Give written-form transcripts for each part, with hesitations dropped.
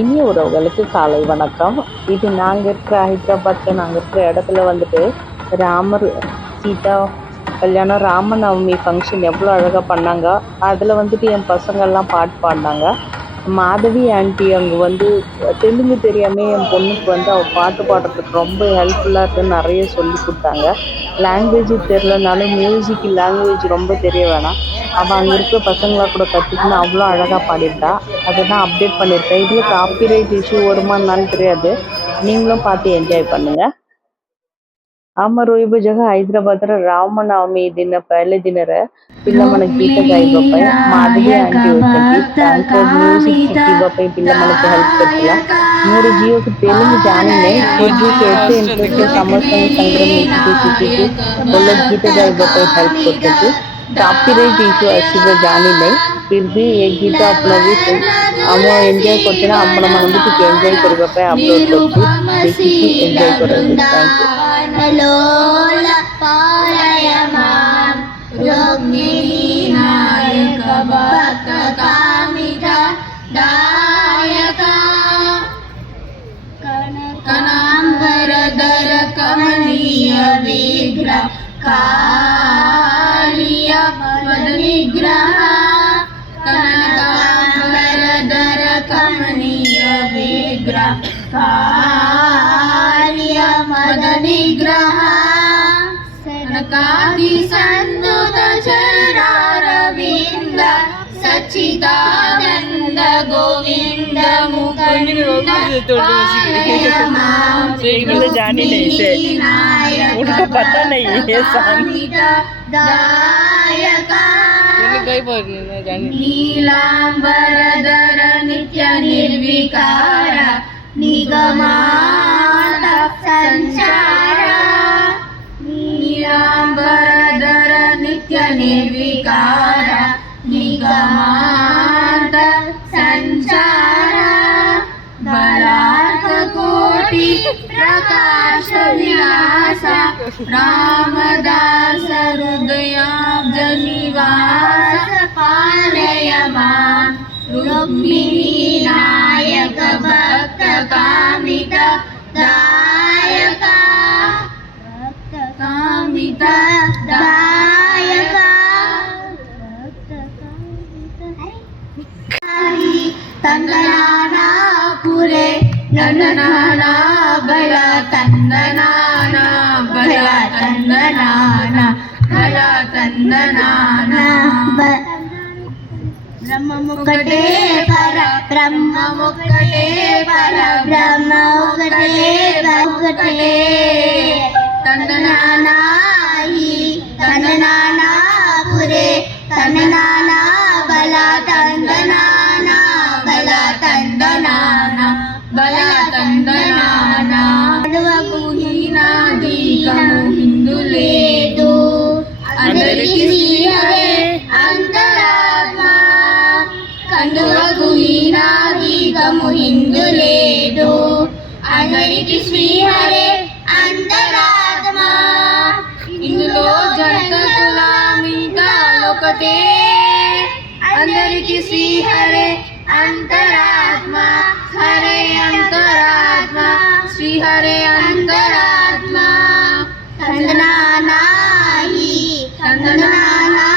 இனிய உறவுகளுக்கு காலை வணக்கம். இது நாங்கள் இருக்கிற ஹைதராபாத்தில் நாங்கள் இருக்கிற இடத்துல வந்துட்டு ராமர் சீதா கல்யாணம் ராமநவமி ஃபங்க்ஷன் எவ்வளோ அழகாக பண்ணாங்க. அதில் வந்துட்டு என் பசங்கள்லாம் பாட்டு பாடினாங்க. மாதவி ஆண்டி அங்கே வந்து தெலுங்கு தெரியாமல் என் பொண்ணுக்கு வந்து அவள் பாட்டு பாடுறதுக்கு ரொம்ப ஹெல்ப்ஃபுல்லாக இருக்குன்னு நிறைய சொல்லி கொடுத்தாங்க. லாங்குவேஜ் தெரிலனாலும் மியூசிக் லாங்குவேஜ் ரொம்ப தெரிய வேணாம், அவள் அங்கே இருக்கிற பசங்களா கூட கற்றுக்கணும், அவ்வளோ அழகாக பாடிட்டா. அதை தான் அப்டேட் பண்ணியிருக்கேன். இதில் காப்பிரைட் இஷ்யூ வருமானான்னு தெரியாது, நீங்களும் பார்த்து என்ஜாய் பண்ணுங்கள். ଆମ ରହିବ ଜାଗା ହାଇଦ୍ରାବାଦର ରାମନବମୀ ଦିନ ପହିଲେ ଦିନରେ ପିଲାମାନେ ଗୀତ ଗାଇବା ପାଇଁ ମାଧବୀ ଆଣ୍ଟି ଅଛନ୍ତି, ତାଙ୍କ ମ୍ୟୁଜିକ୍ ଶିଖିବା ପାଇଁ ପିଲାମାନଙ୍କୁ ହେଲ୍ପ କରିଥିଲା। ମୋର ଝିଅକୁ ତେଲୁଗୁ ଜାଣିନାହିଁ, ଝିଅକୁ ଏତେ ଇଣ୍ଟରେଷ୍ଟ ସମସ୍ତଙ୍କ ସାଙ୍ଗରେ ମିଶିକି ଶିଖିକି ଭଲ ଗୀତ ଗାଇବା ପାଇଁ ହେଲ୍ପ କରୁଛନ୍ତି। କପିରାଇଟ୍ ଇସ୍ୟୁ ଆସିବ ଜାଣିନାହିଁ, ଫିର୍ ବି ଏ ଗୀତ ଆପଣ ବି ଆମ ଏନ୍ଜୟ କରୁଛୁ ନା, ଆପଣମାନେ ବି ଟିକେ ଏନ୍ଜୟ କରିବା ପାଇଁ ଅପଲୋଡ଼ କରୁଛୁ, ଦେଖିକି ଏନ୍ଜୟ କରନ୍ତୁ। Thank you. नायक भक्त कामित दायक कनांबरधर कमनीय विग्रह कालिय मद विग्रह कनकांबरधर कमनीय विग्रह कालिय मद विग्रह सनकादि संदुत चरणारविंद सच्चिदानंद गोविंद मुकुंद जानी नहीं से उनको पता नहीं है सॉन्ग नीलांबरधर नित्य निर्विकार निगमांत संचार नीलांबरधर नित्य निर्विकार निगमांत संचार बलार्क कोटि प्रकाश विलास रामदास हृदयाब्ज निवास पालय मां रुक्मिणी नायक भक्त कामित दायक कामित दायक तंदनाना पुरे नंदनाना बला तंदनाना बला तंदनाना बला तंदनाना ब्रह्म मुकटे पर ब्रह्म मुकटे पर ब्रह्म मुकटे तंदनाना ही तंदनाना पुरे तंदनाना बला तंदनाना बला तंदनाना बला तंदनाना कुहीनादिकము హిందులేదు అందరికీ శ్రీహరే అంతరాత్మ కందువ కుహీనాదికము హిందులేదు అందరికీ శ్రీహరే అంతరాత్మ ఇందులో జంట కులామింకా ఒకటే అందరికీ శ్రీహరే अंतरात्म हरे अंतरात्म श्री हरे अंतरात्म तंदनाना ही तंदनाना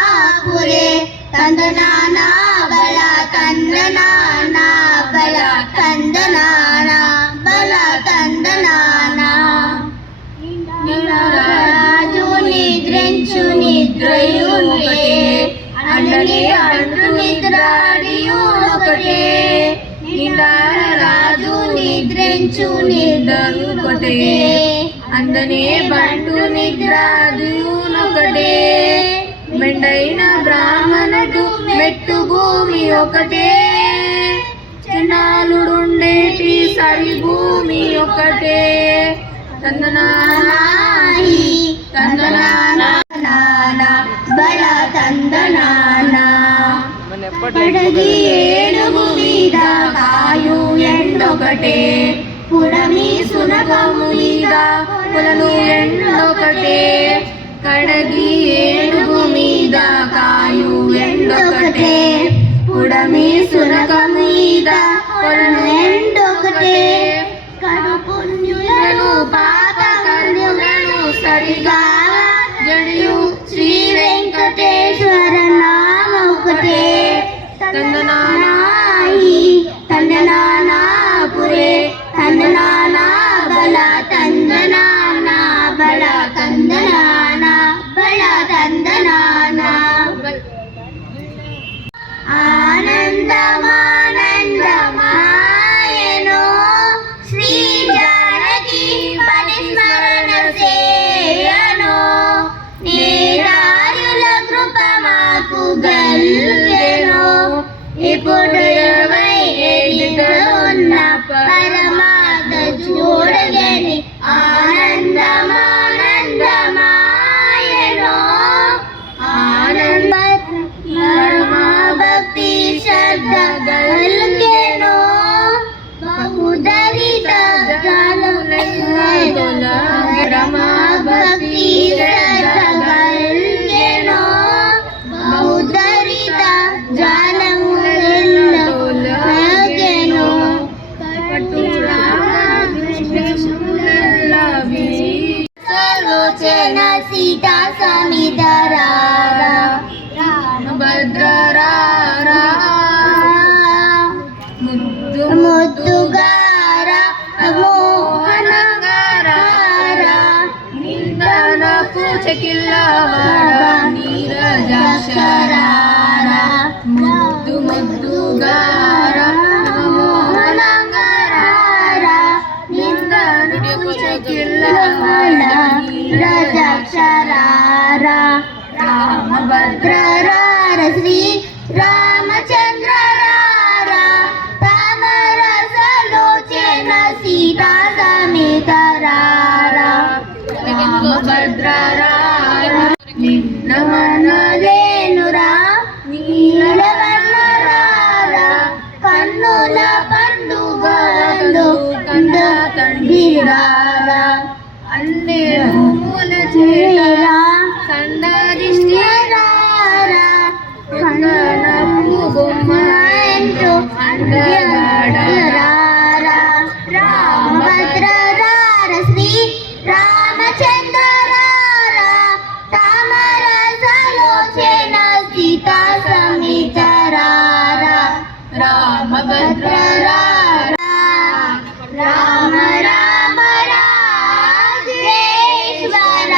पुरे तंदनाना बला तंदनाना बला तंदनाना बला तंदनाना राजु निद्रिंचु निद्रयुनुटे अंडने अंटु निद्राडियुनुकटे निदान राजु निद्रिंचु निद्रयुनुकटे अंडने बंटु निद्राडियुनुकटे మెండైన బ్రాహ్మణుడు మెట్టు భూమి ఒకటే చిన్నాలుడుండేటి సరి భూమి ఒకటే తందనానాయి తందనానా బల తందనానా పడగి ఏడుగు మీద కాయు ఎండొకటే పుడమి సునకము మీద పులను ఎండొకటే కడగి ఏడుగు మీద కాయు ఎండొకటే పుడమి సునకము మీద పులను ఎండ జడియు శ్రీ వెంకటేశ్వర నామ ఒకటే తందనానాయి తందనానాపురే తందనానా బల తందనానా బల తందనానా బల తందనానా ఆనందమానందమాయనో శ్రీ జానకి పరిస్మరణ సేయనో నీరారుల కృప మాకు గల్గెనో ఇప్పుడు 27 ఉన్న పరమాత్మ చూడగని ఆనందమానందమాయనో ఆనంద పరమా భక్తి శ్రద్ధ గల్గెనో బహుదరిత పరమా భక్తి శ్రద్ధ గల్గెనో బహుదరిత జాలములెల్ల గల్గెనో సలోచన సీతా సమిధరారా భద్రరారా ముద్దుగారా మోహనగారా నిందనకు చెకిల్లవారా నీరజాక్షరారా ముద్దుగారా మోహనగారా నిందనకు చెకిల్లవారా నీరజాక్షరారా రామభద్రరార శ్రీ రామచంద్ర తామర సలోచన సీతా సమిధరారా రామభద్రరార నిన్న మనలేనురా నీలవర్ణరారా కన్నుల పండుగలు కంద తండ్రిరారా అన్నే మూల చేరా సందరిష్టిరారా కన్ననపు బొమ్మంటూ అందగాడరారా రామభద్రరార శ్రీ రామచంద్రరారా తామర సలోచన సీతా సమిధరారా రామభద్రరారా రామ రామ రాజేశ్వర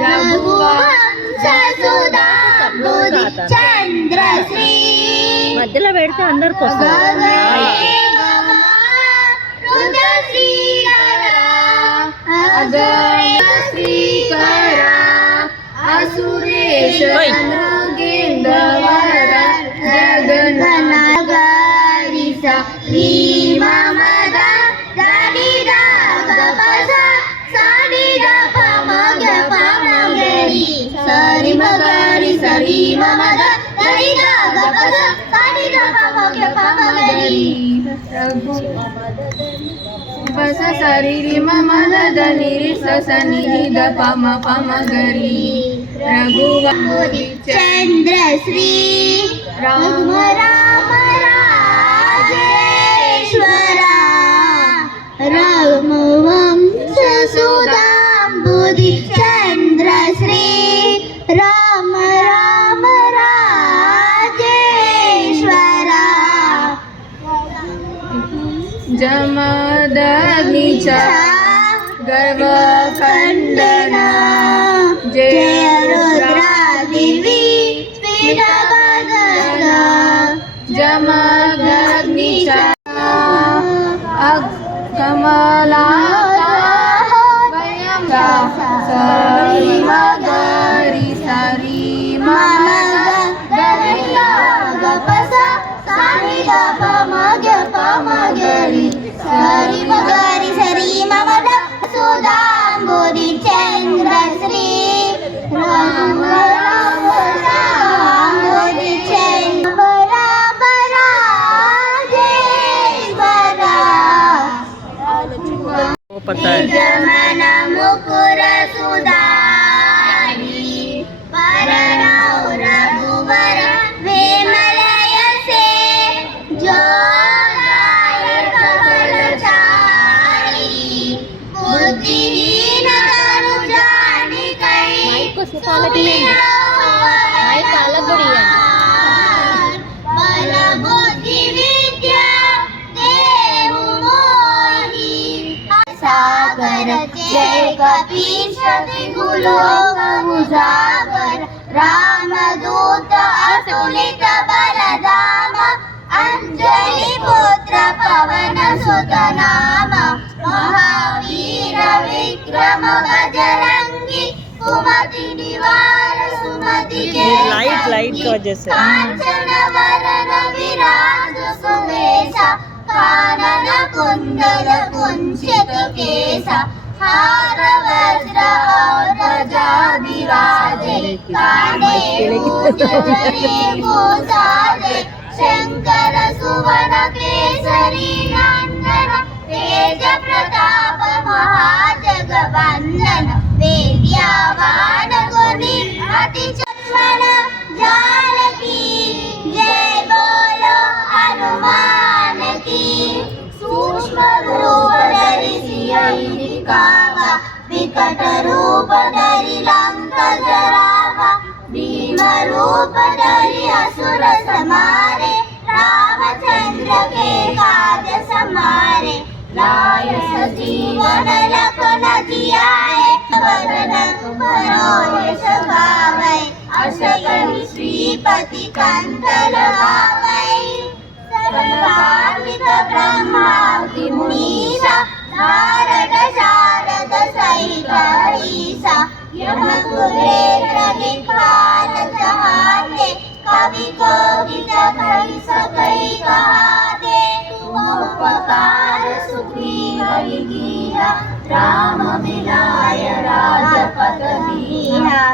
రఘువంశ సుధా బుద్ధి చంద్రశ్రీ మధ్యలో పెడితే అందరికి వస్తుంది అసురేశ మృగేంద్రవర జగన్నాగరిస శ్రీమమద గడిద గపస సాడిద పమగ పమగరి సరి మగరి సరి మమద గడిద గపస సాడిద పమగ పమగరి పస సరి మమద దని సస నిద పమ పమగరి రఘువంశి చంద్రశ్రీ రామ రామ రాజేశ్వర రామవంశ సుధాంబుధి చంద్రశ్రీ రామ రామ రాజేశ్వర జమదగ్ని చ గర్వఖండన జయ రుద్రాదివి స్ఫితపదన జమదగ్ని చ కమలాకా వయం సరి మగరి సరి మమ గరి గపస సాని గప మగ పమగరి సరి మగరి సరి మమ సుధాంబుధి చంద్రశ్రీ రామ రామ రాంబుధి చంద్ర రామ రాజేశ్వర జమన ముకుర సుధాని పరణౌ రఘువర విమలయసే జోదాయక ఫలచారి బుద్ధిహీన తనుజ जय कपीश त्रिगुलोक उजागर रामदूत अतुलित बलधाम अंजलि पुत्र पवन सुत नाम महावीर विक्रम बजरंगी कुमति निवार सुमति के लाइट की वजह से कांचन वरण विराज सुवेशा कानन कुंडल कुंचित केसा हार वज्र और ध्वजा विराजे कांधे मुजरी भूषाजे शंकर सुवन केसरी नंदन तेज प्रताप महाजगवंदन विद्यावान गुणी अति चतुर जानकी जय बोलो हनुमान की सूक्ष्म रूप धरि सियहि दिखावा विकट रूप धरि लंका जरावा भीम रूप धरि असुर संहारे रामचंद्र के काज समारे लाय सजीवन लखन जियाए वदन तुम्हारो यश गावै अस कहि श्रीपति कंठ लगावै सर्वान्वित ब्रह्मादि मुनीसा नारद शारद सहित ईसा यम कुबेर निखान जहाते कवि कोविद कहि सकै कहाते तुम उपकार सुग्रीव कीन्हा राम मिलाय राजपद दीन्हा।